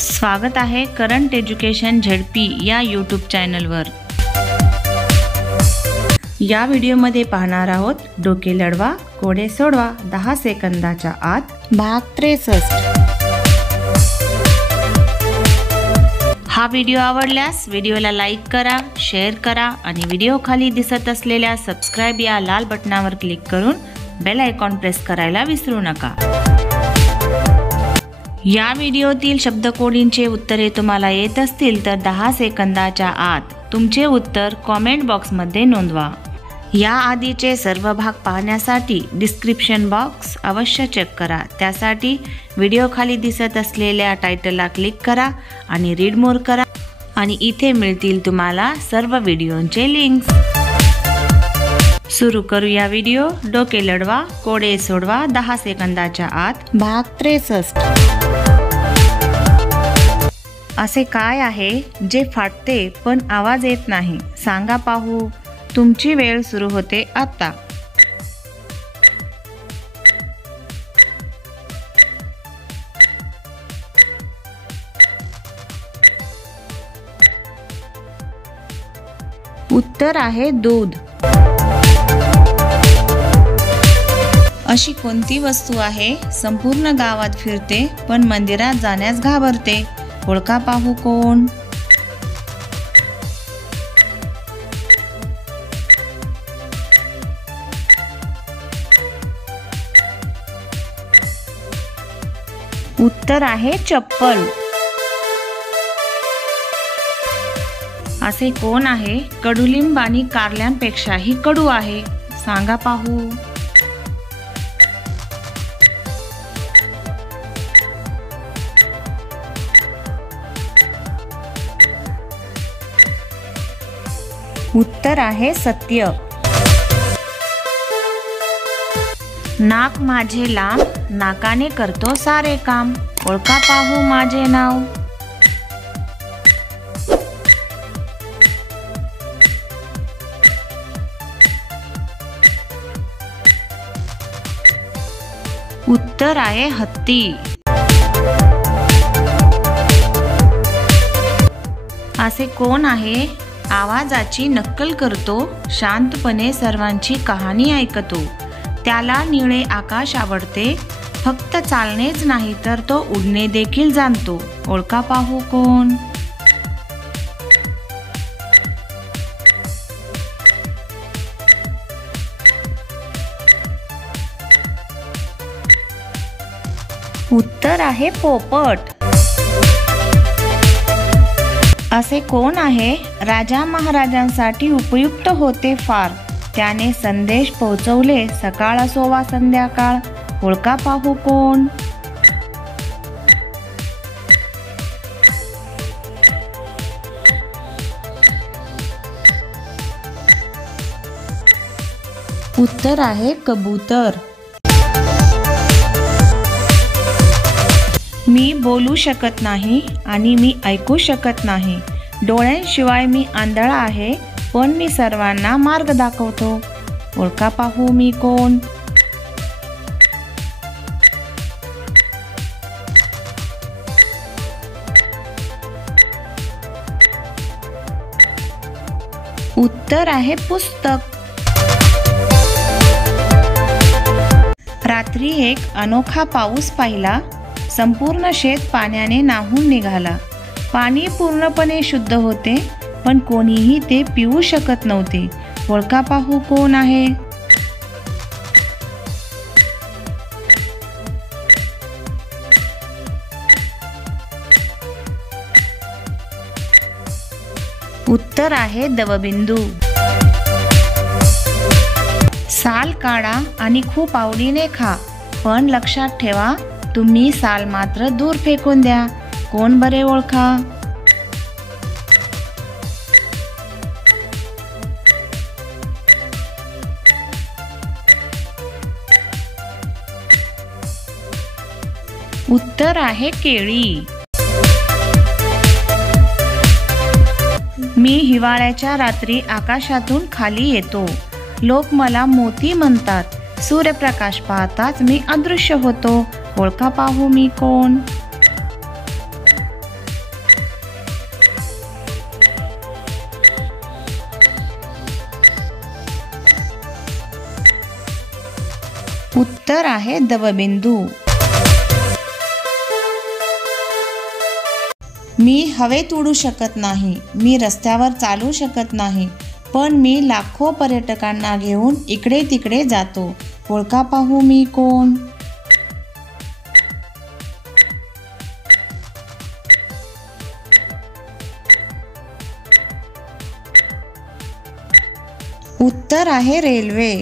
स्वागत आहे current education ZP या यूट्यूब चॅनलवर। या व्हिडिओमध्ये पाहणार आहोत डोके लढवा कोडे सोडवा 10 सेकंदाच्या आत भाग 63। हा व्हिडिओ आवडल्यास व्हिडिओला लाईक करा, शेअर करा आणि व्हिडिओ खाली दिसत असलेल्या सबस्क्राइब या लाल बटनावर क्लिक करून बेल आयकॉन प्रेस करायला विसरू नका। या व्हिडिओतील शब्दकोडींचे उत्तरे तुम्हाला येत असतील तर 10 सेकंदाच्या आत तुमचे उत्तर कमेंट बॉक्समध्ये नोंदवा। या आधीचे सर्व भाग पाहण्यासाठी डिस्क्रिप्शन बॉक्स अवश्य चेक करा। त्यासाठी व्हिडिओ खाली दिसत असलेल्या टायटलला क्लिक करा आणि रीड मोर करा आणि इथे मिळतील तुम्हाला सर्व व्हिडिओंचे लिंक्स। सुरू करूया व्हिडिओ। डोके लढवा कोडे सोडवा 10 सेकंदाच्या आत भाग 63। असे काय आहे जे फाटते पण आवाज येत नाही? सांगा पाहू। तुमची वेळ सुरू होते आता। उत्तर आहे दूध। अशी कोणती वस्तू आहे संपूर्ण गावात फिरते पण मंदिरात जाण्यास घाबरते? ओळखा पाहू कोण? उत्तर आहे चप्पल। असे कोण आहे कडुलिंब आणि कारल्यांपेक्षाही कडू आहे? सांगा पाहू। उत्तर आहे सत्य। नाक माझे लांब, नाकाने करतो सारे काम। ओळखा पाहू माझे नाव। उत्तर आहे हत्ती। असे कोण आहे आवाजाची नक्कल करतो, शांतपणे सर्वांची कहाणी ऐकतो? त्याला निळे आकाश आवडते, फक्त चालणेच नाही तर तो उडणे देखील जाणतो। ओळखा पाहू कोण? उत्तर आहे पोपट। असे कोण आहे राजा महाराजांसाठी उपयुक्त होते फार? त्याने संदेश पोहोचवले सकाळ असो वा संध्याकाळ। ओळखा पाहू कोण? उत्तर आहे कबूतर। मी बोलू शकत नाही आणि मी ऐकू शकत नाही, डोळ्यांशिवाय मी आंधळा आहे पण मी सर्वांना मार्ग दाखवतो। ओळखा पाहू मी कोण? उत्तर आहे पुस्तक। रात्री एक अनोखा पाऊस पाहिला, संपूर्ण शेत पाण्याने न्हाऊन निघाला। पाणी पूर्णपणे शुद्ध होते पण कोणीही ते पिऊ शकत नव्हते। ओळखा पाहू कोण आहे? उत्तर आहे दवबिंदू। साल काढा आणि खूप आवडीने खा, पण लक्षात ठेवा तुम्ही साल मात्र दूर फेकून द्या। कोण बरे? ओळखा। उत्तर आहे केळी। मी हिवाळ्याच्या रात्री आकाशातून खाली येतो, लोक मला मोती म्हणतात। सूर्यप्रकाश पाहताच मी अदृश्य होतो। ओळखा पाहू मी कोण? उत्तर आहे दवबिंदू. मी हवेत उडू शकत नाही, मी रस्त्यावर चालू शकत नाही, पण मी लाखो पर्यटकांना घेऊन इकडे तिकडे जातो. ओळखा पाहू मी कोण? उत्तर आहे रेल्वे.